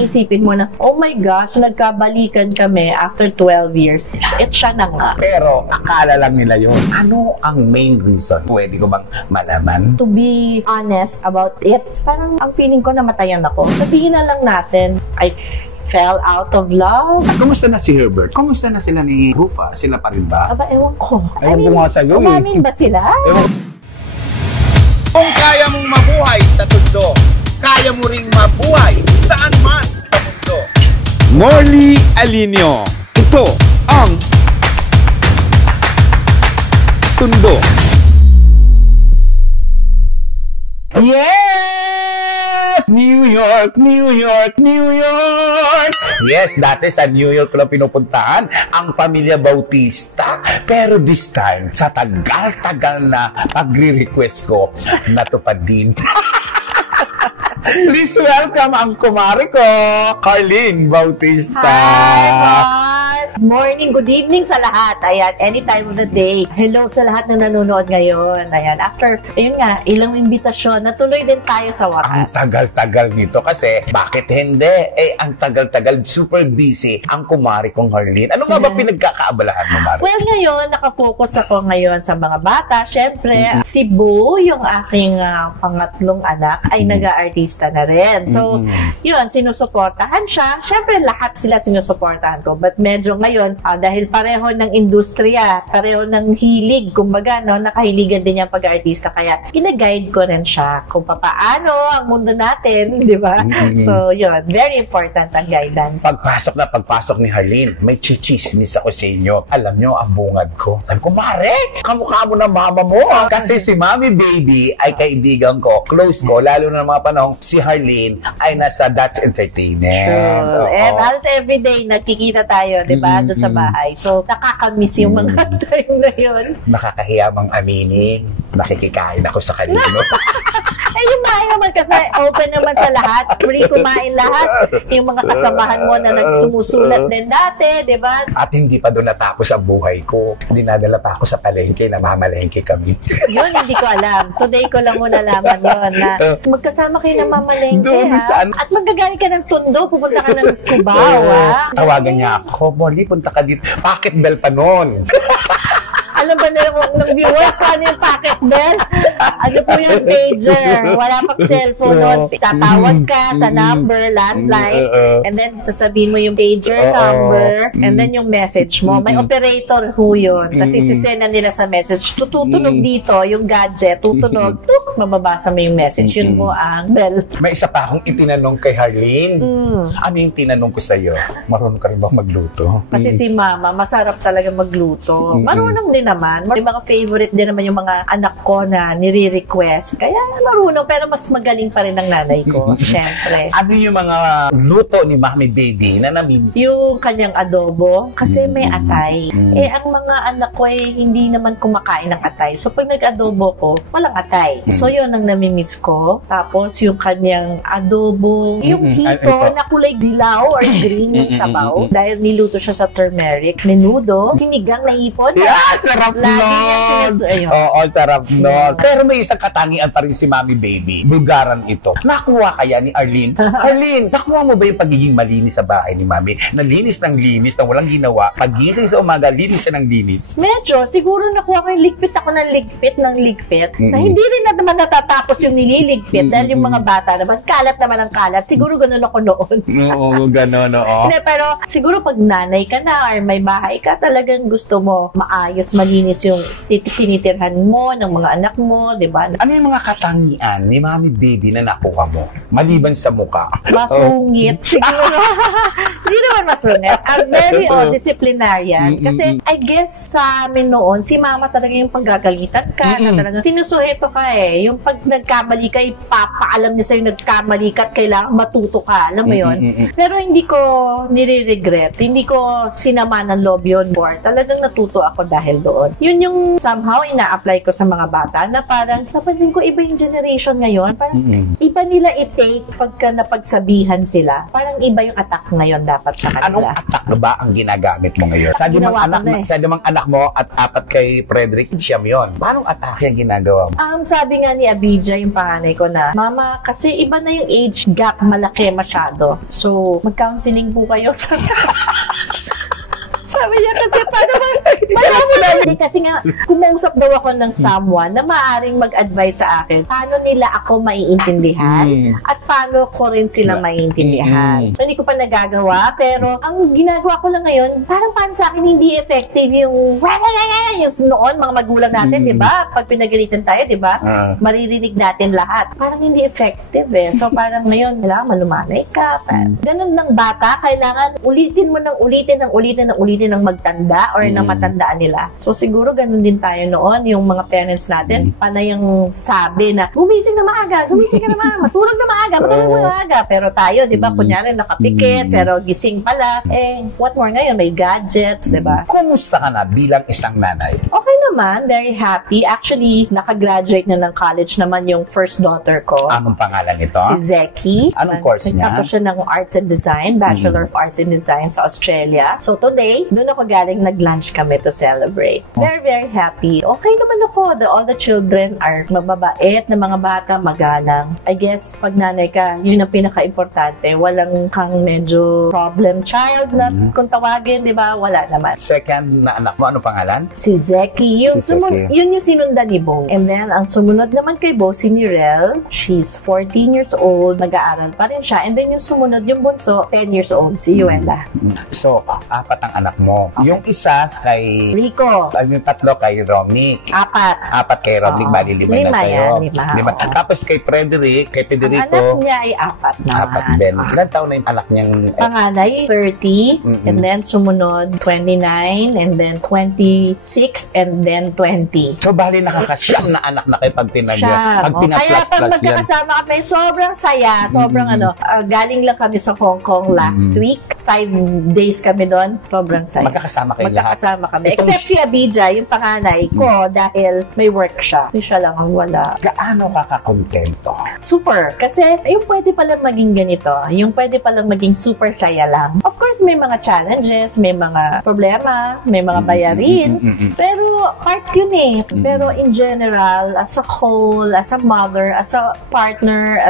isipin mo na, oh my gosh, nagkabalikan kami after 12 years. At siya na nga. Pero akala lang nila yun. Ano ang main reason? Pwede ko bang malaman? To be honest about it, parang ang feeling ko namatayan ako. Sabihin na lang natin, I fell out of love. Kumusta na si Herbert? Kumusta na sila ni Rufa? Sila pa rin ba? Aba, ewan ko. Ewan ko nga sa'yo eh. Umamin ba sila? Kung kaya mong mabuhay sa tundo, kaya mo ring mabuhay saan man sa mundo. Morley Alinio. Ito ang Tundo. Yes! New York, New York, New York! Yes, dati sa New York lang pinupuntahan ang pamilya Bautista. Pero this time, sa tagal-tagal na pagre-request ko, natupad din. Please welcome ang kumari ko, Carlene Bautista. Hi, boss! Morning, good evening sa lahat. Ayan, any time of the day. Hello sa lahat na nanonood ngayon. Ayan, after, ayun nga, ilang imbitasyon, natuloy din tayo sa Ang wakas. tagal-tagal nito kasi bakit hindi? Eh, ang tagal-tagal, super busy ang kumari kong Carlene. Ano nga ba pinagkakaabalahan mo, Mari? Well, ngayon, nakafocus ako ngayon sa mga bata. Siyempre, si Boo, yung aking pangatlong anak, ay nag-aartista na rin. So, yun, sinusuportahan siya. Siyempre, lahat sila sinusuportahan ko. But medyo ngayon, dahil pareho ng industriya, pareho ng hilig, kumbaga, no, nakahiligan din yung pag-aartista. Kaya, gina-guide ko rin siya kung paano ang mundo natin, di ba? So, yun, very important ang guidance. Pagpasok ni Harleen, may chichismis ako sa inyo. Alam nyo, ang bungad ko. Sabi ko, Mare, kamukha mo na mama mo. Kasi si Mommy Baby ay kaibigan ko, close ko, lalo na mga panahon, si Harleen ay nasa That's Entertainment. True. And halos everyday, nagkikita tayo, di ba, doon sa bahay. So, nakakamiss yung mga time na yun. Nakakahiya mang aminin, nakikikain ako sa kanino. Eh, yung bahay naman kasi open naman sa lahat. Free kumain lahat. Yung mga kasamahan mo na nagsumusulat din dati, di ba? At hindi pa doon natapos ang buhay ko. Dinadala pa ako sa palengke, namamalengke kami. Yun, hindi ko alam. Today ko lang mo nalaman yun na magkasama kayo ng mamalengke, Doon, ha? saan? At magagaling ka ng Tondo, pupunta ka ng Cubao, ha? Tawagan niya ako, Molly, punta ka dito. Pocket bell pa noon. Alam ba nila ng viewers kung ano yung pocket bell? Ano po yung pager? Wala pang cellphone nun. Tatawag ka sa number, landline, and then sasabihin mo yung pager number, and then yung message mo. May operator ho yun. Kasi sisend na nila sa message. Tutunog dito, yung gadget, tutunog, tuk, mababasa mo yung message. Yun mo ang bell. May isa pa akong itinanong kay Harleen. Ano yung tinanong ko sa'yo? Marunong ka rin ba magluto? Kasi si mama, masarap talaga magluto. Marunong din naman. May mga favorite din naman yung mga anak ko na nire-request. Kaya marunong, pero mas magaling pa rin ang nanay ko. Siyempre. Ano yung mga luto ni Mommy Baby na namimiss? Yung kanyang adobo, kasi may atay. Eh, ang mga anak ko ay hindi naman kumakain ng atay. So, pag nag-adobo ko, walang atay. So, yun ang namimiss ko. Tapos, yung kanyang adobo, yung hito na kulay dilaw or green yung sabaw. Dahil niluto siya sa turmeric. Menudo, sinigang na ipon. Yeah, sarap nun! Oo, sarap nun. Pero may isang katangian pa rin si Mommy Baby. Bulgaran ito. Nakuha kaya ni Arlene? Arlene, nakuha mo ba yung pagiging malinis sa bahay ni Mommy? Nalinis ng linis, na walang ginawa. Pagising sa umaga, linis siya ng linis. Medyo, siguro nakuha ko yung ligpit ako ng ligpit na hindi rin naman natatapos yung nililigpit dahil yung mga bata naman, kalat naman ang kalat. Siguro ganun ako noon. Oo, ganun, oo. Hindi, pero siguro pag nanay ka na or may bahay ka, talagang gusto mo maayos, malinis yung tinitirhan mo ng mga anak mo, di ba? Ano yung mga katangian ni Mommy Baby na nakuha mo? Maliban sa muka. Masungit. Siguro. Hindi naman masungit. Very disciplinarian. Kasi I guess sa amin noon, si mama talaga yung panggagalitan ka, na talaga sinusuheto ka eh. Yung pag nagkamali ka, ipapaalam niya sa'yo nagkamali ka at kailangan matuto ka. Alam mo yun? Pero hindi ko nire-regret. Hindi ko sinama ng loob yun. Talagang natuto ako dahil doon. sumunod. Yun yung somehow ina-apply ko sa mga bata na parang napansin ko iba yung generation ngayon. Parang iba nila i-take pagka napagsabihan sila. Parang iba yung attack ngayon dapat sa kanila. Anong attack na ba ang ginagamit mo ngayon? Sa limang anak mo at 4 kay Frederick, siyam yun. Paano attack yung ginagawa mo? Sabi nga ni Abijah, yung panganay ko na, Mama, kasi iba na yung age gap, malaki masyado. So, mag-counseling po kayo sa... Sabi niya kasi, paano ba? Kasi nga, kumausap daw ako ng someone na maaaring mag-advise sa akin paano nila ako maiintindihan at paano ko rin sila maiintindihan. So, hindi ko pa nagagawa, pero ang ginagawa ko lang ngayon, parang sa akin hindi effective yung noon, mga magulang natin, di ba? Pag pinagalitan tayo, di ba? Maririnig natin lahat. Parang hindi effective eh. So, parang ngayon, kailangan malumanay ka. Ganun ng bata, kailangan ulitin mo ng ulitin ng magtanda or ng matandaan nila. So, siguro ganun din tayo noon, yung mga parents natin, panay yung sabi na, gumising na maaga, matulog na maaga. Pero tayo, di ba, kunyari nakapikit, pero gising pala. What more ngayon? May gadgets, di ba? Kumusta ka na bilang isang nanay? Okay naman, very happy. Actually, nakagraduate na ng college naman yung first daughter ko. Anong pangalan nito? Si Zeki. Anong course niya? Nagtapos siya ng Arts and Design, Bachelor of Arts and Design sa Australia. So today, doon ako galing, nag-lunch kami to celebrate. Very, very happy. Okay naman ako. All the children are mababait na mga bata, magalang. I guess, pag nanay ka, yun ang pinaka-importante. Walang kang medyo problem child na kung tawagin, di ba? Wala naman. Second na anak mo, ano pangalan? Si Zeki. Yun yung sinundan ni Bo. And then, ang sumunod naman kay Bo, si Nirel. She's 14 years old. Nag-aaral pa rin siya. And then, yung sumunod, yung bunso, 10 years old, si Yuela. So, 4 ang anak mo. Okay. Yung isa kay Rico. Yung 3 kay Romney. 4 kay Romney, bali 5 na sa'yo. 5. Tapos kay Frederick, kay Federico. Ang anak niya ay 4 naman. 4 din. Ilan taon na yung anak niyang... Panganay, 30. And then sumunod, 29. And then 26. And then 20. So, bali nakakasyam na anak na kayo pag Kaya pag magkakasama kami, sobrang saya. Sobrang galing lang kami sa Hong Kong last week. 5 days kami doon. Sobrang saya. Magkakasama kayo lahat. Magkakasama kami. Except si Abijah, yung panganay ko, dahil may work siya. Siya lang ang wala. Gaano ka kakontento? Super. Kasi yung pwede palang maging ganito. Yung pwede palang maging super saya lang. Of course, may mga challenges, may mga problema, may mga bayarin. Pero part yun eh. Pero in general, as a whole, as a mother, as a partner,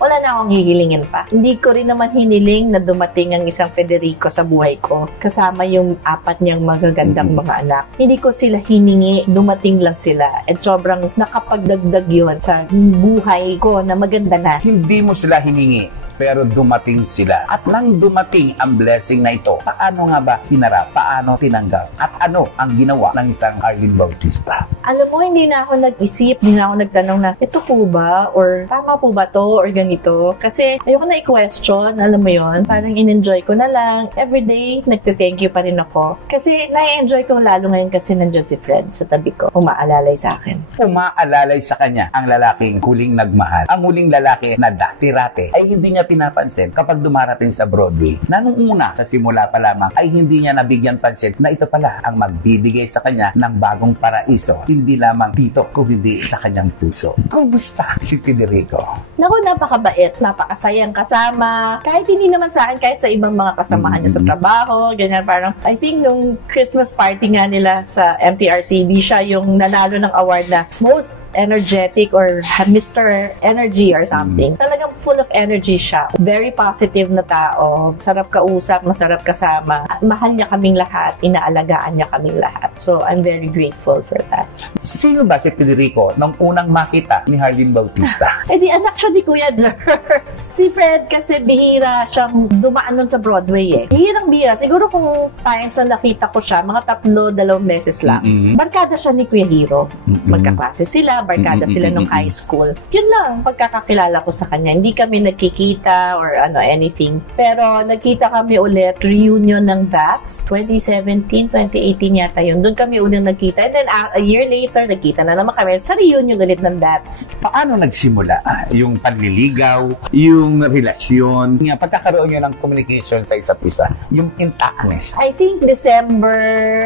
wala na akong hihilingin pa. Hindi ko rin naman hiniling na dumating ang isang Federico sa buhay ko. Kasama yung 4 niyang magagandang mga anak. Hindi ko sila hiningi, dumating lang sila. At sobrang nakapagdagdag yun sa buhay ko na maganda na. Hindi mo sila hiningi, pero dumating sila. At nang dumating ang blessing na ito, paano nga ba hinarap? Paano tinanggap? At ano ang ginawa ng isang Arlene Bautista? Alam mo, hindi na ako nag-isip, hindi na ako nagtanong na, ito po ba? Or tama po ba to? Or ganito? Kasi ayoko na i-question, alam mo yon, parang in-enjoy ko na lang. Everyday, nagte-thank you pa rin ako. Kasi na-enjoy ko lalo ngayon kasi nandyan si Fred sa tabi ko. Umaalalay sa akin. Umaalalay sa kanya ang lalaking huling nagmahal. Ang huling lalaki na dati-rate ay hindi niya pinapansin kapag dumarating sa Broadway. Na nung una, sa simula pa lamang, ay hindi niya nabigyan pansin na ito pala ang magbibigay sa kanya ng bagong paraiso. Hindi lamang dito, kundi sa kanyang puso. Kumusta si Federico? Naku, napakabait, napakasayang kasama. Kahit hindi naman sa akin, kahit sa ibang mga kasamahan niya sa trabaho, ganyan, parang, I think nung Christmas party nga nila sa MTRCB, siya yung nanalo ng award na most energetic or Mr. Energy or something. Talagang full of energy siya. Very positive na tao. Sarap kausap, masarap kasama. Mahal niya kaming lahat. Inaalagaan niya kaming lahat. So, I'm very grateful for that. Sino ba si Federico nung unang makita ni Arlene Bautista? Di anak siya ni Kuya Jers. Si Fred kasi bihira siyang dumaan nun sa Broadway eh. Bihirang-bihira. Siguro kung times na nakita ko siya, mga 3-2 beses lang. Barkada siya ni Kuya Hero. Magkaklase sila. sila, barkada sila nung high school. Yun lang, pagkakakilala ko sa kanya. Hindi kami nagkikita or anything. Pero nagkita kami ulit, reunion ng VATS, 2017, 2018 yata yun. Doon kami ulit nagkita. And then a year later, nagkita na naman kami sa reunion ulit ng VATS. Paano nagsimula yung panliligaw, yung relasyon, pagkakaroon nyo ng communication sa isa't isa, yung intactness? I think December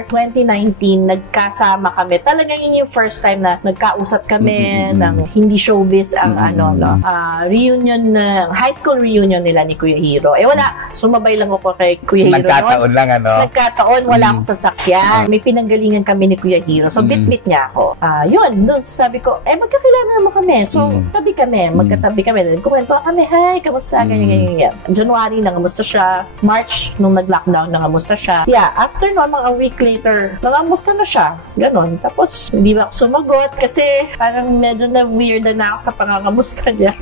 2019, nagkasama kami. Talagang yun yung first time na nagkausap kami ng hindi showbiz ang reunion na high school reunion nila ni Kuya Hiro. Wala, sumabay lang ako kay Kuya Hiro. Nagkataon lang, Nagkataon, wala akong sasakyan. May pinanggalingan kami ni Kuya Hiro. So, bit-bit niya ako. Yun, doon sabi ko, magkakilala naman kami. So, tabi kami, magkatabi kami. Kuwento kami, hi, kamusta? Ganyan. January, nangamusta siya. March, nung nag-lockdown, nangamusta siya. Yeah, after no, mga week later, nangamusta na siya. Ganon. Tapos, hindi ba ako sumagot kasi parang medyo na-weird na ako sa pangangamusta niya.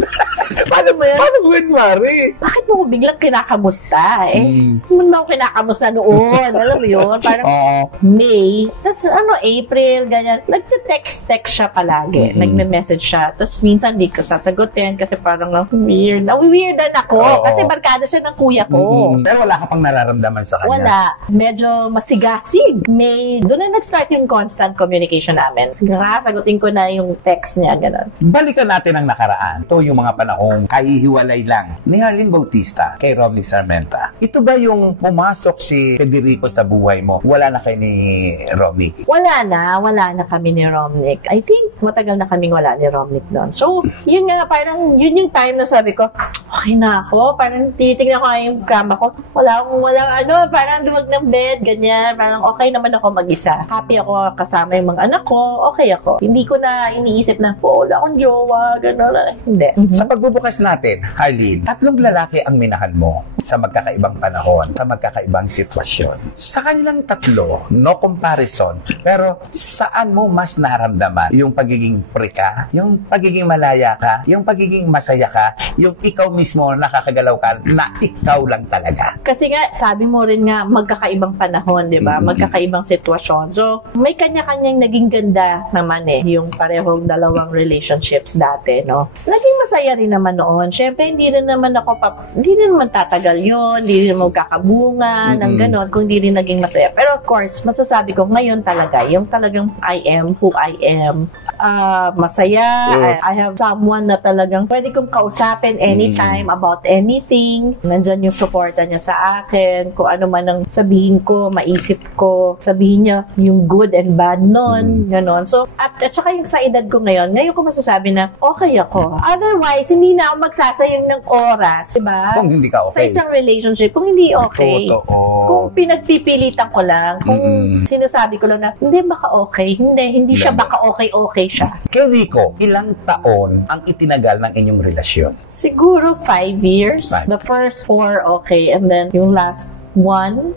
Paano mo yan? Paano mo yan, Mari? Bakit mo biglang kinakamusta? Hindi mo ako kinakamusta noon. Alam mo yun? Parang May. Tapos April, ganyan. Nagte-text siya palagi. Nagme-message siya. Tapos minsan di ko sasagutin kasi parang weird. Weirdan ako. Kasi barkada siya ng kuya ko. Pero wala ka pang nararamdaman sa kanya? Wala. Medyo masigasig. Doon na nag-start yung constant communication namin. Sagutin ko na yung text niya. Ganun. Balikan natin ang nakaraan. Ito yung mga panahong kahihiwalay lang ni Arlene Bautista kay Romnick Sarmenta. Ito ba yung pumasok si Federico sa buhay mo? Wala na kayo ni Romnick? Wala na kami ni Romnick. I think matagal na kaming wala ni Romnick doon. So, yun nga, parang yun yung time na sabi ko, okay na ako. Parang titignan ko yung kama ko. Walang parang lumag ng bed, ganyan. Parang okay naman ako mag-isa. Happy ako kasama yung mga anak ko. Okay ako. Hindi ko na iniisip na, wala akong jowa, gano'n. Hindi. Sa pagbubukas natin, Arlene, 3 lalaki ang minahal mo sa magkakaibang panahon, sa magkakaibang sitwasyon. Sa kanilang 3, no comparison. Pero saan mo mas naramdaman yung pagiging prika, yung pagiging malaya ka, yung pagiging masaya ka, yung ikaw mismo nakakagalaw ka na ikaw lang talaga? Kasi nga, sabi mo rin nga, magkakaibang panahon, di ba? Magkakaibang sitwasyon. So, may kanya-kanyang naging ganda naman yung parehong dalawang relationships dati, no? Naging masaya rin naman noon. Siyempre, hindi rin naman tatagal yun, hindi rin magkakabunga, ng ganon, kung hindi rin naging masaya. Pero of course, masasabi ko ngayon talaga, yung talagang I am who I am. Masaya, I have someone na talagang pwede kong kausapin anytime about anything. Nandyan yung supporta niya sa akin, kung ano man ang sabihin ko, maisip ko, sabihin niya yung good and bad nun, ganon. So, at saka yung sa edad ko ngayon ko masasabi na okay ako. Otherwise, hindi na ako magsasayang ng oras, diba? Kung hindi ka okay. Sa isang relationship, kung hindi okay. Totoo. Kung pinagpipilitan ko lang, kung sinasabi ko lang na, hindi baka okay, hindi siya baka okay siya. Kay Rico, ilang taon ang itinagal ng inyong relasyon? Siguro 5 years. The first 4, okay. And then, yung last 1.5,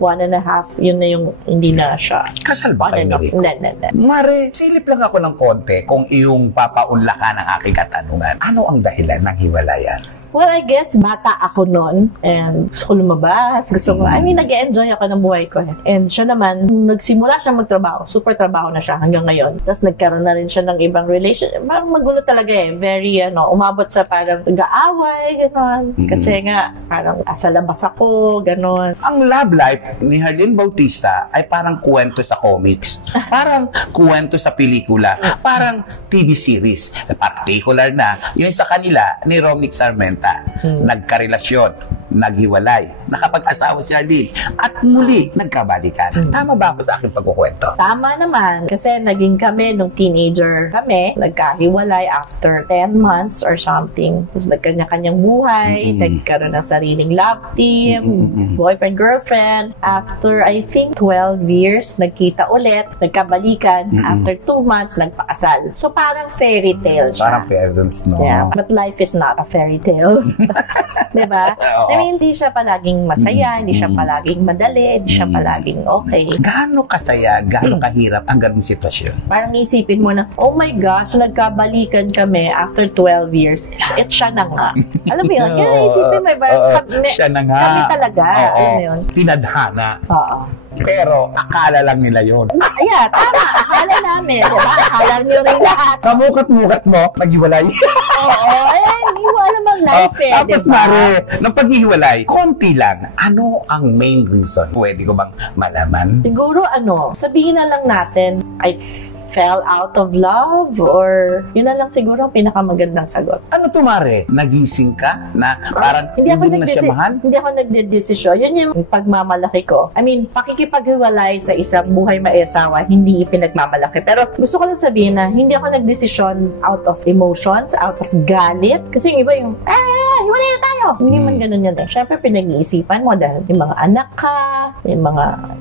yun na yung hindi na siya. Kasal ba kayo ni Rico? Hindi. Mare, silip lang ako ng konti kung iyong papaunlakan ang aking katanungan. Ano ang dahilan ng hiwalayan? Well, I guess, bata ako noon. And gusto ko lumabas. Gusto ko, nag-enjoy ako ng buhay ko. And siya naman, nagsimula siya magtrabaho. Super trabaho na siya hanggang ngayon. Tapos nagkaroon na rin siya ng ibang relationship. Parang magulo talaga Very, umabot sa parang nag-aaway, gano'n. Kasi nga, parang sa labas ako, gano'n. Ang love life ni Arlene Bautista ay parang kwento sa comics. Parang kwento sa pelikula. Parang TV series. Particular na, yun sa kanila ni Romnick Sarmenta. Nagkarelasyon, naghiwalay, nakapag-asawa si Arlene, at muli nagkabalikan. Tama ba ako sa aking pagkukwento? Tama naman. Kasi naging kami, nung teenager kami, nagkahiwalay after 10 months or something. Tapos nagkanya-kanyang buhay, nagkaroon ng sariling love team, boyfriend, girlfriend. After, I think, 12 years, nagkita ulit, nagkabalikan. After 2 months, nagpakasal. So, parang fairy tale siya. Parang fairy tale, no? Yeah, but life is not a fairy tale. Diba? I mean, hindi siya palaging masaya, hindi siya palaging madali, hindi siya palaging okay. Gaano kasaya, gaano kahirap ang ganung sitwasyon? Parang isipin mo na, oh my gosh, nagkabalikan kami after 12 years. Siya na nga. Alam mo yun? Yan, isipin mo, siya na nga. Kami talaga. Alam mo yun? Tinadhana. Oo. Pero akala lang nila yun. Yeah, tama. Akala namin. Diba? Akala nyo rin lahat. Kamukat-mukat mo, maghiwalay. Oo. Ayan, hindi mo alam ang life Tapos diba? Mare, nang paghihiwalay, konti lang. Ano ang main reason? Pwede ko bang malaman? Siguro sabihin na lang natin, I fell out of love or yun na lang siguro ang pinakamagandang sagot. Ano to, Mare? Nagising ka na parang hindi mo na siya mahal? Hindi ako nagdedesisyon. Yun yung pagmamalaki ko. I mean, pakikipaghiwalay sa isang buhay may-asawa, hindi ipinagmamalaki. Pero gusto ko lang sabihin na hindi ako nagdesisyon out of emotions, out of galit. Kasi yung iba yung, hiwalay na tayo! Hindi man ganun yun. Siyempre, pinag-iisipan mo dahil yung mga anak ka,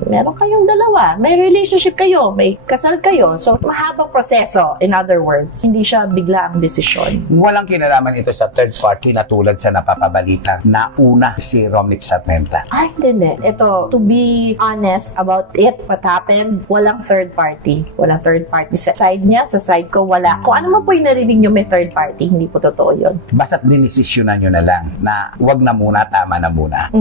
meron kayong dalawa, may relationship kayo, may kasal kayo. So, mahabang proseso. In other words, hindi siya bigla ang desisyon. Walang kinalaman ito sa third party na tulad sa napapabalita na una si Romnick Sarmenta. Ay, hindi. Ito, to be honest about it, what happened, walang third party. Walang third party. Sa side niya, sa side ko, wala. Kung ano man po yung narinig nyo may third party, hindi po totoo yun. Basta't dinesisyonan nyo na lang na wag na muna, tama na muna.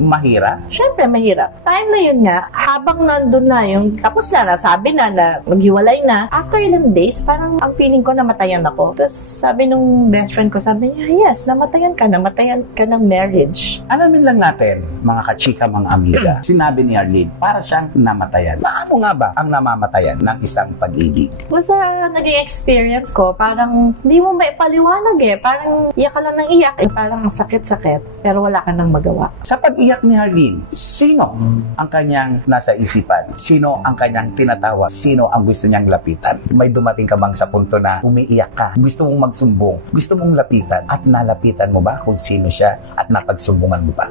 Mahirap? Siyempre, mahirap. Time na yun nga, habang nandun na yung, tapos na, sabi na maghiwalay na, after ilang days, parang ang feeling ko namatayan ako. Tapos sabi nung best friend ko, sabi niya, yes, namatayan ka ng marriage. Alamin lang natin, mga kachika, mga amiga, sinabi ni Arlene, para siyang namatayan. Paano nga ba ang namamatayan ng isang pag-ibig? Basta naging experience ko, parang hindi mo maipaliwanag parang iyak ka lang ng iyak, parang sakit-sakit, pero wala ka nang magawa. Sa pag-iyak ni Arlene, sino ang kanyang nasa isipan? Sino ang kanyang tinatawa? Sino ang gusto niyang lapitan? May dumating ka bang sa punto na umiiyak ka? Gusto mong magsumbong? Gusto mong lapitan? At nalapitan mo ba kung sino siya? At napagsumbungan mo ba?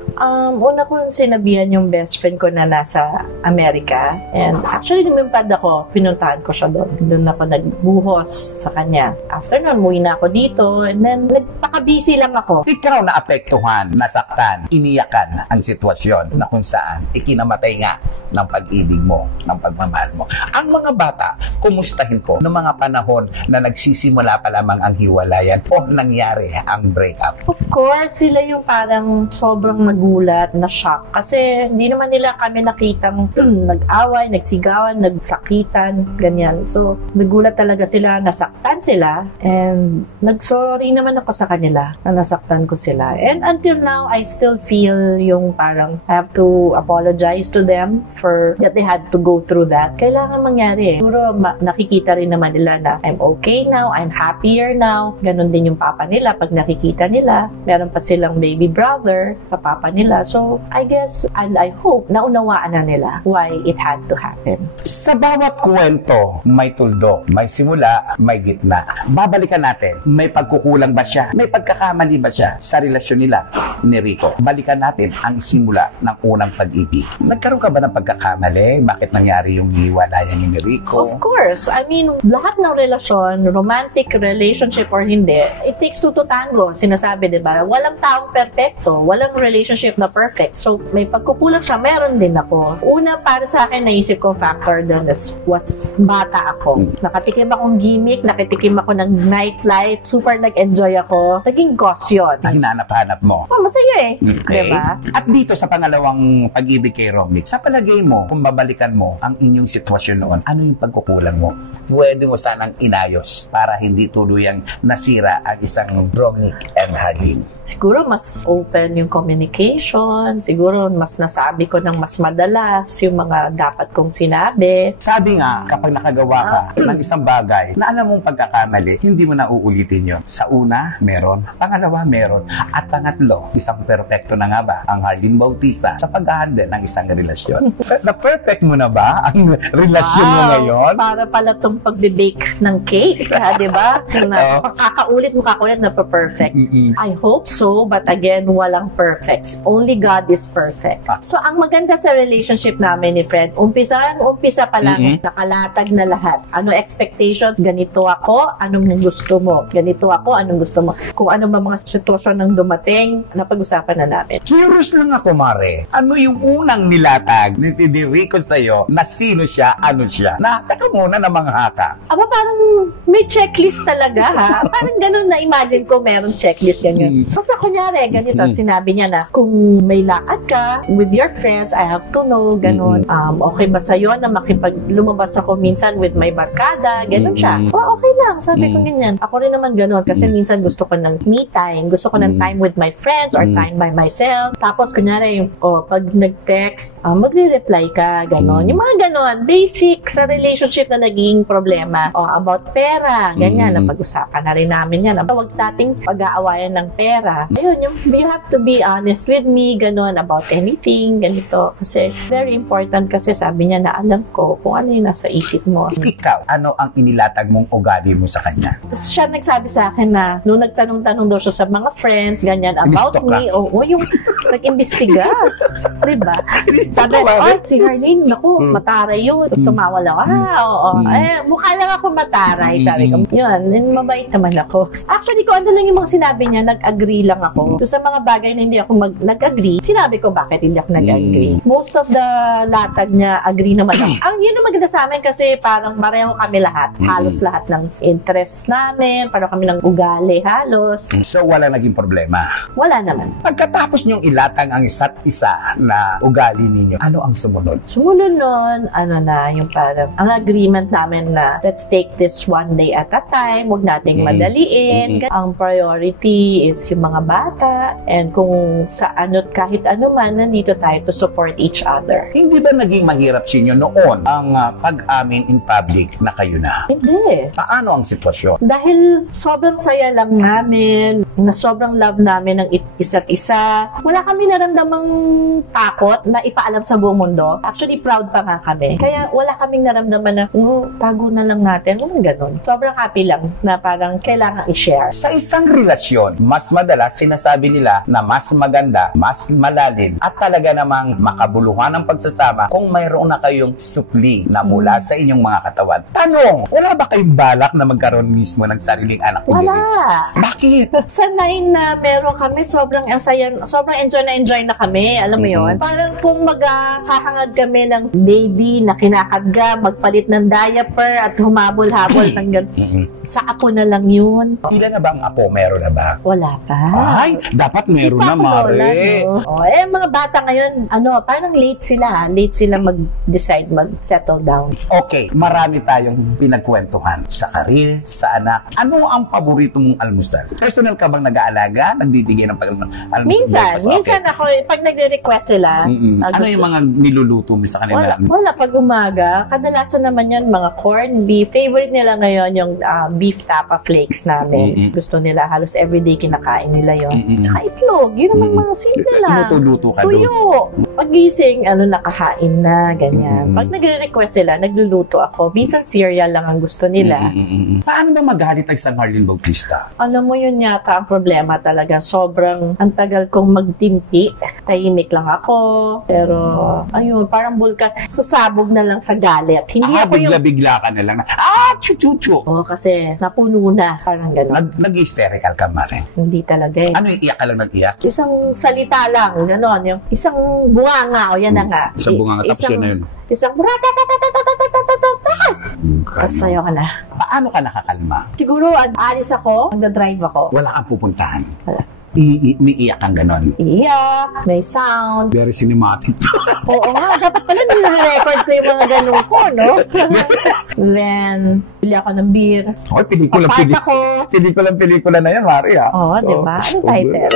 Una kong sinabihan yung best friend ko na nasa Amerika. And actually, lumimpad ako. Pinuntahan ko siya doon. Doon ako nagbuhos sa kanya. After nun, muwi na ako dito. And then, nagpaka-busy lang ako. Ikaw naapektuhan, nasaktan, iniyakan ang sitwasyon na kung saan ikinamatay nga ng pag-ibig mo, ng pagmamahal mo. Ang mga bata, kumustahin ko noong mga panahon na nagsisimula pa lamang ang hiwalayan o nangyari ang breakup? Of course, sila yung parang sobrang nagulat, na shock. Kasi hindi naman nila kami nakitang nag-away, nagsigawan, nagsakitan, ganyan. So, nagulat talaga sila, nasaktan sila, and nag-sorry naman ako sa kanila na nasaktan ko sila. And until now, I still feel yung parang I have to apologize to them for that they had to go through that. Kailangan mangyari. Siguro nakikita rin naman nila na I'm okay now, I'm happier now. Ganon din yung papa nila. Pag nakikita nila, meron pa silang baby brother sa papa nila. So, I guess, and I hope, naunawaan na nila why it had to happen. Sa bawat kwento, may tuldok, may simula, may gitna. Babalikan natin, may pagkukulang ba siya? May pagkakamali ba siya sa relasyon nila ni Rico? Balikan natin ang simula ng unang pag-ibig. Nagkaroon ka ba ng pagkakamali? Bakit nangyari yung hiwalayan ni Rico? Of course. I mean, lahat ng relasyon, romantic relationship or hindi, it takes two to tango. Sinasabi, di ba? Walang taong perfecto. Walang relationship na perfect. So, may pagkukulang siya. Meron din ako. Una, para sa akin, naisip ko factor doon was bata ako. Nakatikim akong gimmick, nakatikim ako ng nightlife, super nag-enjoy ako. Naging goss yun. Hinanap-hanap mo. Masaya Okay. Diba? At dito sa pangalawang pag-ibig kay Romnick, sa palagay mo, kung babalikan mo ang inyong sitwasyon noon, ano yung pagkukulang mo? Pwede mo sanang inayos para hindi tuluyang nasira ang isang Romnick and Arlene. Siguro mas open yung communication, siguro mas nasabi ko ng mas madalas yung mga dapat kong sinabi. Sabi nga, kapag nakagawa ka ng isang bagay na alam mong pagkakamali, hindi mo na uulitin yun. Sa una, meron. Pangalawa, meron. At pangatlo, isang perfecto na nga ba ang Arlene Bautista sa pag-handle ng isang relasyon? Na-perfect mo na ba ang relasyon mo ngayon? Para pala itong pagbe-bake ng cake, di ba? Na kakaulit mo na perfect. I hope so. so, but again, walang perfect. Only God is perfect. So, ang maganda sa relationship namin ni Fred, umpisa pa lang, nakalatag na lahat. Ano expectations? Ganito ako, anong gusto mo? Ganito ako, anong gusto mo? Kung ano ba mga sitwasyon ng dumating, napag-usapan na namin. Curious lang ako, Mare. Ano yung unang nilatag ni Federico sa'yo na sino siya, ano siya? Taka muna na mga haka. Aba, parang may checklist talaga, ha? Parang ganun na-imagine ko meron checklist, ganyan. Basta kunyari, ganito, sinabi niya na, kung may lakad ka with your friends, I have to know, ganun. Okay ba sa'yo na lumabas ako minsan with my barkada, ganun siya. Okay lang, sabi ko ganyan. Ako rin naman ganun, kasi minsan gusto ko ng me time, gusto ko ng time with my friends or time by myself. Tapos, kunyari, pag nag-text, magre-reply ka, ganun. Yung mga ganun, basic sa relationship na naging problema. About pera, ganyan, napag-usapan na rin namin yan. Huwag nating pag-aawayan ng pera. Ayun, you have to be honest with me, ganun, about anything, ganito. Kasi, very important kasi sabi niya na alam ko kung ano yung nasa isip mo. Ikaw, ano ang inilatag mong ugali mo sa kanya? Siya nagsabi sa akin na, nung nagtanong-tanong daw siya sa mga friends, ganyan, about me, yung nag-imbestiga. Diba? Sabi, si Harleen, naku, mataray yun. Tapos tumawa lang, mukha lang ako mataray, sabi ko. Yun, mabait naman ako. Actually, kung ano lang yung mga sinabi niya, nag-agree lang ako. So, sa mga bagay na hindi ako nag-agree, sinabi ko bakit hindi ako nag-agree. Most of the latag niya, agree naman ako. Yun ang maganda sa amin kasi parang pareho kami lahat. Halos lahat ng interests namin, pareho kami ng ugali, halos. So, wala naging problema? Wala naman. Pagkatapos niyong ilatag ang isa't isa na ugali ninyo, ano ang sumunod? Sumunod nun, yung parang, ang agreement namin na let's take this one day at a time, huwag nating madaliin. Ang priority is yung mga bata, and kung sa kahit ano man, nandito tayo to support each other. Hindi ba naging mahirap sa inyo noon ang pag-amin in public na kayo na? Hindi. Paano ang sitwasyon? Dahil sobrang saya lang namin, na sobrang love namin ng isa't isa. Wala kami naramdamang takot na ipaalam sa buong mundo. Actually, proud pa nga kami. Kaya wala kaming naramdaman na, tago na lang natin. Walang ganun. Sobrang happy lang na parang kailangan i-share. Sa isang relasyon, mas madalas sinasabi nila na mas maganda, mas malalim, at talaga namang makabuluhan ang pagsasama kung mayroon na kayong supli na mula sa inyong mga katawan. Tanong, wala ba kayong balak na magkaroon mismo ng sariling anak? Wala. Bakit? Sanay na meron kami, sobrang enjoy na kami. Alam mo yun? Parang kung maghahangad kami ng baby na kinakadga, magpalit ng diaper at humabol-habol hanggang sa apo na lang yun. Ilan na ba ang apo? Meron na ba? Wala pa. Ay, dapat meron na, Mare. Mga bata ngayon, parang late sila. Late sila mag-decide, mag-settle down. Okay, marami tayong pinagkwentuhan sa karir, sa anak. Ano ang paborito mong almusal? Personal ka bang nag-aalaga? Nagbibigay ng almusal? Minsan ako, pag nagre-request sila. Ano yung mga niluluto mo sa kanila? Wala, pag umaga, kadalasan naman yan, mga corned beef. Favorite nila ngayon yung beef tapa flakes namin. Gusto nila, halos everyday kinakain nila yon. Tsaka itlog, yun naman mga simple lang. Luto-luto ka doon? Tuyo. Pag-gising, nakahain na, ganyan. Pag nagre-request sila, nagluluto ako. Minsan cereal lang ang gusto nila. Paano ba magalit ang San Harleen Bautista? Alam mo yun yata ang problema talaga. Sobrang antagal kong magtimpi. Tahimik lang ako. Pero, ayun, parang bulkan. Susabog na lang sa galit. Hindi ako bigla-bigla ka na lang. Chuchuchu! Oo, kasi napuno na. Parang gano'n. Nag-hysterical ka, Mare? Hindi talaga eh. Ano yung iyak ka lang nag-iyak? Isang salita lang, gano'n. Yung isang bunganga, o yan na nga. Isang bunganga, tapos yun na yun. Isang kasayo ka na. Paano ka nakakalma? Siguro, alis ako, magdadrive ako. Wala kang pupuntahan? Wala. Umiiyak kang ganon? Iyak, may sound. Very cinematic. Oo nga, dapat pala nire-record ko yung mga ganun ko, no? Then, bili ako ng beer. Oy, pelikula na yan, Mari, ha? Oo, diba? Anong title?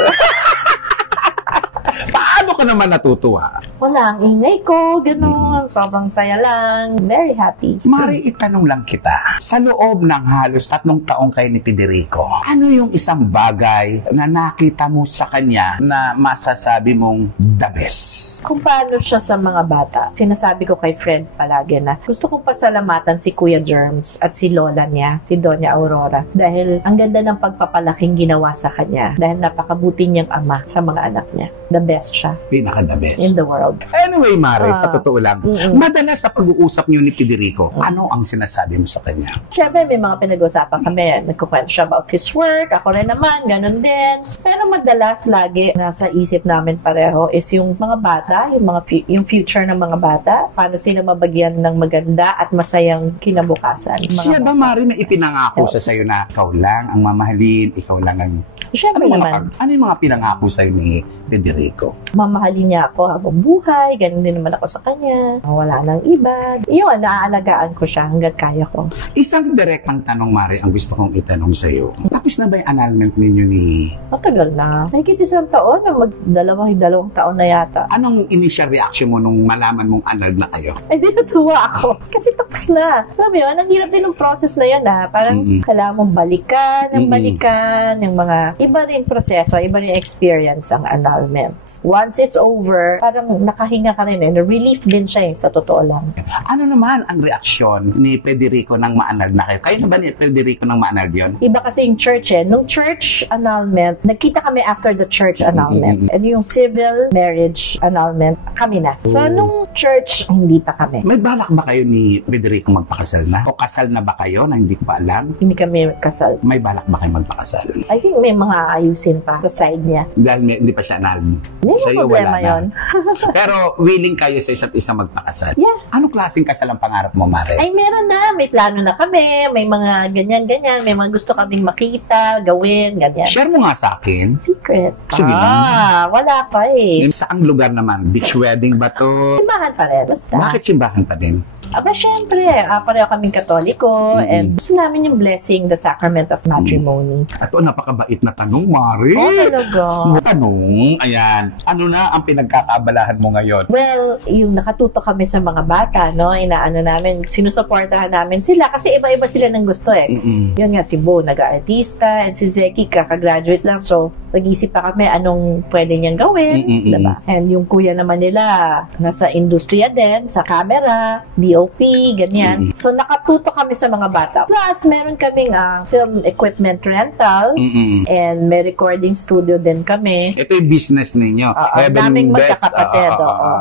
Paano Paano ka naman natutuwa? Wala, ang ingay ko, gano'n. Sobrang saya lang. Very happy. Mari, itanong lang kita. Sa loob ng halos 3 taong kayo ni Federico, ano yung isang bagay na nakita mo sa kanya na masasabi mong the best? Kung paano siya sa mga bata, sinasabi ko kay friend palagi na gusto kong pasalamatan si Kuya Germs at si Lola niya, si Doña Aurora. Dahil ang ganda ng pagpapalaking ginawa sa kanya. Dahil napakabuti niyang ama sa mga anak niya. The best siya. Pinaka-the best. In the world. Anyway, Mare, sa totoo lang, madalas sa pag-uusap niyo ni Federico, ano ang sinasabi mo sa kanya? Siyempre, may mga pinag-usapan kami. Nagkukwento siya about his work. Ako rin naman, ganun din. Pero madalas, lagi, nasa isip namin pareho is yung mga bata, yung future ng mga bata, paano sila mabagyan ng maganda at masayang kinabukasan. Siya ba, Mare, na ipinangako sa sayo na ikaw lang ang mamahalin, ikaw lang ang... Siyempre naman. Ano yung mga pinangako sa'yo ni Federico? Mamahalin niya ako habang buhay, ganun din naman ako sa kanya. Wala nang iba. Yun, naaalagaan ko siya hanggang kaya ko. Isang direktang tanong, Mare, ang gusto kong itanong sa'yo. Tapos na ba yung annulment ninyo ni... Matagal na. Mahigit 1 taon, dalawang taon na yata. Anong initial reaction mo nung malaman mong annulled na kayo? Ay, di natuwa ako. Kasi tapos na. Alam mo yun, ang hirap din ng process na yun Parang kailangan mong balikan, yung mga iba rin proseso, iba rin experience ang annulment. Once it's over, parang nakahinga ka rin Relief din siya sa totoo lang. Ano naman ang reaksyon ni Federico nang ma-annulled na kayo? Kayo na ba ni Federico nang ma-annulled yun? Iba kasi yung church Nung church annulment, nagkita kami after the church annulment. And yung civil marriage annulment, kami na. So, nung church, hindi pa kami. May balak ba kayo ni Federico magpakasal na? O kasal na ba kayo na hindi ko pa alam? Hindi kami kasal. May balak ba kayo magpakasal? I think may mga ayusin pa sa side niya. Dahil hindi pa siya annulled. Hindi Sa'yo problema wala yun. Pero willing kayo sa isa't isa magpakasal? Yeah. Anong klaseng kasal ang pangarap mo, Mare? Ay, meron na. May plano na kami. May mga ganyan-ganyan. May mga gusto kaming makita, gawin, ganyan. Share mo nga sa akin. Secret. Sige lang. Wala pa eh. Saang lugar naman? Beach wedding ba to? Simbahan pa rin. Basta. Bakit simbahan pa din? Aba, syempre, pareho kaming Katoliko and gusto namin yung blessing, the sacrament of matrimony. Ato, napakabait na tanong, Mari. Talaga. Tanong, ayan. Ano na ang pinagkakaabalahan mo ngayon? Well, yung nakatuto kami sa mga bata, inaano namin, sinusuportahan namin sila kasi iba-iba sila ng gusto Yun nga, si Bo, nag-artista, and si Zeki, kakagraduate lang. So, nag-isip pa kami anong pwede niyang gawin. Diba? And yung kuya naman nila, nasa industriya din, sa camera, DOP, ganyan. So, nakatuto kami sa mga bata. Plus, meron kaming film equipment rental and may recording studio din kami. Ito yung business ninyo. Daming magkakapatid.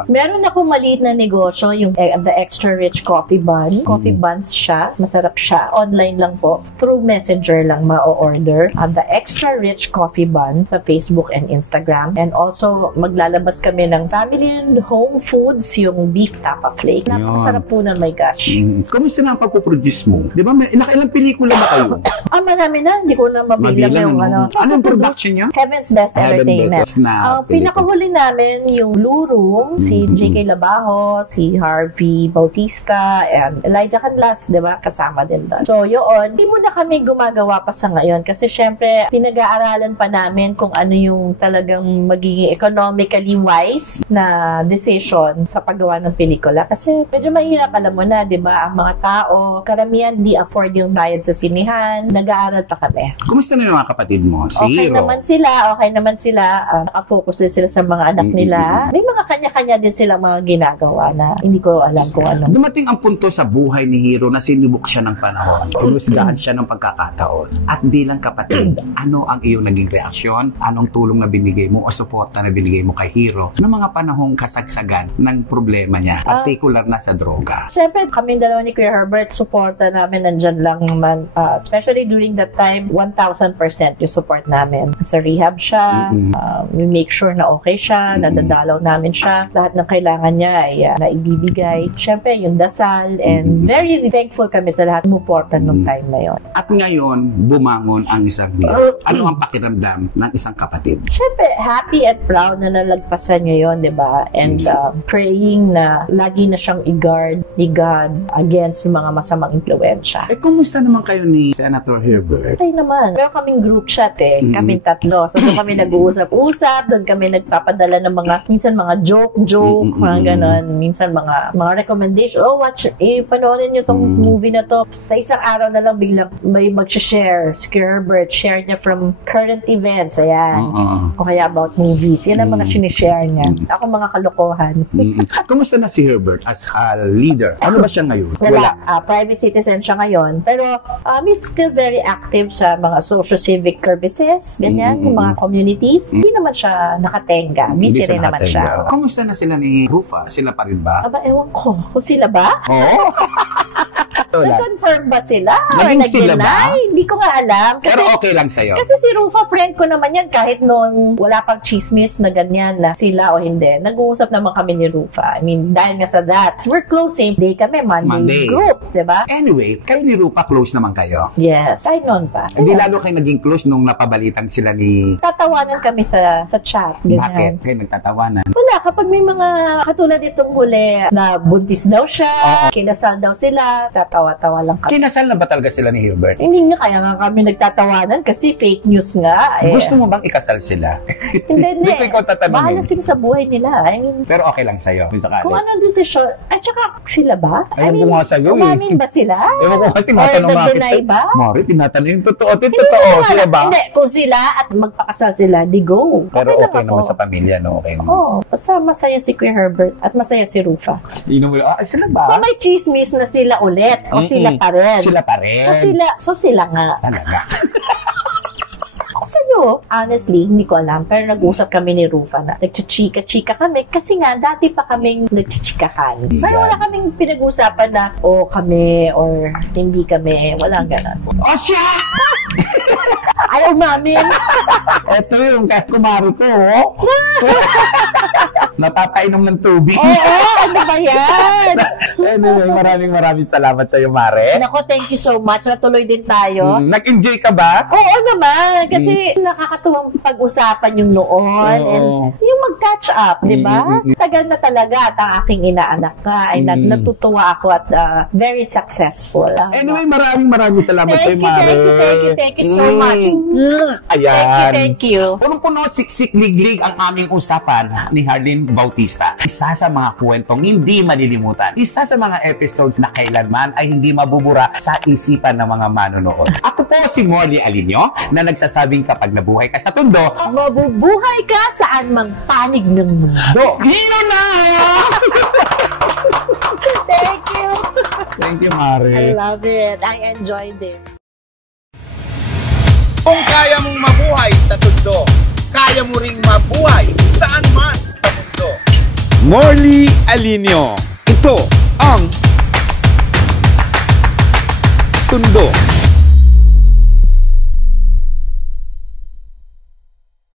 Meron akong maliit na negosyo, yung The Extra Rich Coffee Bun. Coffee buns siya. Masarap siya. Online lang po. Through Messenger lang ma-order. The Extra Rich Coffee Bun sa Facebook and Instagram. And also, maglalabas kami ng family and home foods, yung beef tapa flake. Napakasarap po na, my gosh. Kumusta na ang pagpuproduce mo? Di ba, ilang pelikula ba kayo? Marami na. Hindi ko na mabilang yung Anong production nyo? Heaven's Best Entertainment. Ang pinakahuli namin yung Blue Room, si J.K. Labajo, si Harvey Bautista, and Elijah Canlas, di ba? Kasama din doon. So, yun. Hindi mo na kami gumagawa pa sa ngayon kasi syempre, pinag-aaralan pa namin kung ano yung talagang magiging economically wise na decision sa paggawa ng pelikula. Kasi medyo mahirap, alam mo na, di ba? Ang mga tao, karamihan di afford yung bayad sa sinihan. Nag-aaral pa kami. Kumusta na yung mga kapatid mo? Si Okay Hiro? Okay naman sila. Nakafocus din sila sa mga anak nila. May mga kanya-kanya din sila mga ginagawa na hindi ko alam kung ano. Dumating ang punto sa buhay ni Hiro na sinubok siya ng panahon. Hinusgahan siya ng pagkakataon. At bilang kapatid, ano ang iyong naging reaksyon? Anong tulong na binigay mo o suporta na binigay mo kay Hiro ng mga panahong kasagsagan ng problema niya, particular na sa droga? Siyempre, kami dalawa ni Kuya Herbert, suporta namin nandyan lang naman. Especially during that time, 1,000% yung support namin. Sa rehab siya, we make sure na okay siya, nadadalaw namin siya. Lahat ng kailangan niya ay naibibigay. Siyempre, yung dasal, and very thankful kami sa lahat muporta nung time na yon. At ngayon, bumangon ang isang Hiro. Ano ang pakiramdam ng isang kapatid? Siyempre, happy at proud na nalagpasan niya yun, di ba? And praying na lagi na siyang i-guard ni God against yung mga masamang impluwensya. Kumusta naman kayo ni Senator Herbert? Okay naman. Pero kaming group chat kaming tatlo. So doon kami nag-uusap-usap, doon kami nagpapadala ng minsan mga joke, mga ganon. Minsan mga recommendation. Panoorin nyo tong movie na to. Sa isang araw na lang biglang may mag-share. Si Herbert, share niya from current events. Ayan. O kaya about movies. Yan ang mga sinishare niya. Ako mga kalokohan. Kumusta na si Herbert as a leader? Ano ba siya ngayon? Wala. Private citizen siya ngayon. Pero he's still very active sa mga social-civic services. Ganyan. Yung mga communities. Hindi naman siya nakatenga. Busy rin naman siya. Kumusta na sila ni Rufa? Sila pa rin ba? Ewan ko. Kung sila ba? Oo. Nag-confirm ba sila? Or Naging sila ba? Hindi ko nga alam. Kasi, pero okay lang sa'yo. Kasi si Rufa, friend ko naman yan. Kahit noon wala pang chismis na ganyan na sila o hindi. Nag-uusap naman kami ni Rufa. I mean, dahil nga sa that, we're close same day kami. Monday. Group. Diba? Anyway, kayo ni Rufa, close naman kayo? Yes. Ay, noon pa. Hindi lalo kayo naging close nung napabalitang sila ni... Tatawanan kami sa chat. Ganyan. Bakit? Kayo nagtatawanan? Wala. Kapag may mga katulad itong huli na buntis daw siya, kinasal daw sila, tatawa-tawa lang kami. Kinasal na ba talaga sila ni Herbert? Hindi nga, kaya nga kami nagtatawanan kasi fake news nga. Gusto mo bang ikasal sila? Hindi. Ko ikaw tatanungin. Bahala sila sa buhay nila. I mean, pero okay lang sa'yo. Kung anong desisyon, at saka sila ba? Ayaw ko nga sa'yo umamin ba sila? Ewan ko nga, tinatanong nga nag-deny ba? Mari, tinatanong yung totoo. Sila ba? Hindi, kung sila at magpakasal sila, di go. Pero okay naman sa pamilya, no? Okay naman. Oo. Basta masaya si Kuya Herbert at masaya si Rufa. Sila ba? So may chismis na sila ulit o sila pa rin. Sila pa rin. So sila nga. Talaga. Ako sa'yo, honestly, hindi ko alam. Pero nag-usap kami ni Rufa na nagchichika-chika kami kasi nga, dati pa kaming nagchichikahan. Pero wala kaming pinag-usapan na kami or hindi kami. Walang ganon. Siya! Ayaw mamin. Ito yung kahit kumari ko, napapainom ng tubig. Oo, ano ba yan? Anyway, maraming salamat sa iyo, Mare. Nako, thank you so much. Natuloy din tayo. Nag-enjoy ka ba? Oo naman. Kasi nakakatuwang pag-usapan yung noon. And yung mag-catch up, di ba? Tagal na talaga at ang aking inaanak ka ay natutuwa ako at very successful. Anyway, maraming salamat sa iyo, Mare. Thank you so much. Ayan. Thank you. Punong-puno, siksik, liglig ang aming usapan ni Harleen Bautista. Isa sa mga kwentong hindi malilimutan. Isa sa mga episodes na kailanman ay hindi mabubura sa isipan ng mga manonood. Ako po si Molly Alinio na nagsasabing kapag nabuhay ka sa tondo, mabubuhay ka saan mang panig ng mundo. Iyon na! Thank you. Thank you, Mare. I love it. I enjoyed it. Kung kaya mong mabuhay sa tondo, kaya mo ring mabuhay saan man sa mundo. Molly Alinio. Ito ang Tondo.